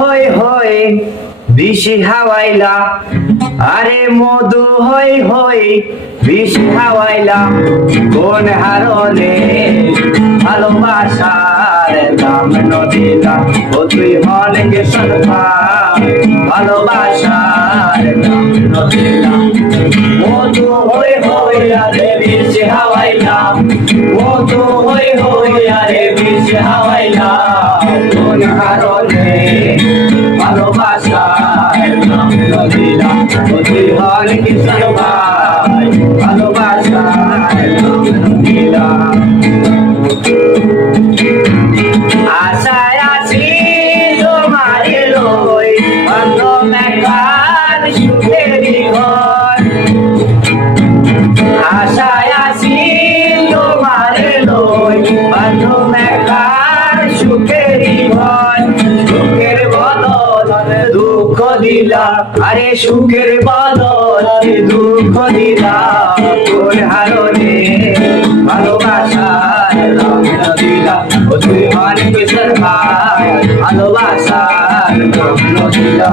হই হই বিশি হাওয়াইলা, আরে মধু হই হই বিশি হাওয়াইলা, কোন হারনে ভালোবাসার দাম নদিলা, ও তুই অনেক সন্ধ্যা ভালোবাসার দাম নদিলা। মধু হই হই আরে বিশি হাওয়াইলা, মধু হই হই আরে বিশি হাওয়াইলা, কোন হারনে ভালোবাসার দাম নদিলা, ও তুই অনেক সন্ধ্যা ভালোবাসার দাম নদিলা। আশায় আছি তোমারে লই বান্ধব একবার সুখেরই ঘর, আশায় আছি তোমারে লই বান্ধব একবার সুখেরই ঘর, সুখের বদলে দুঃখ দিলা, আরে সুখের বদলে দুঃখ দিলা, কোন হারনে ভালোবাসার দাম নদিলা, ও তুই অনেক সন্ধ্যা ভালোবাসার দাম নদিলা।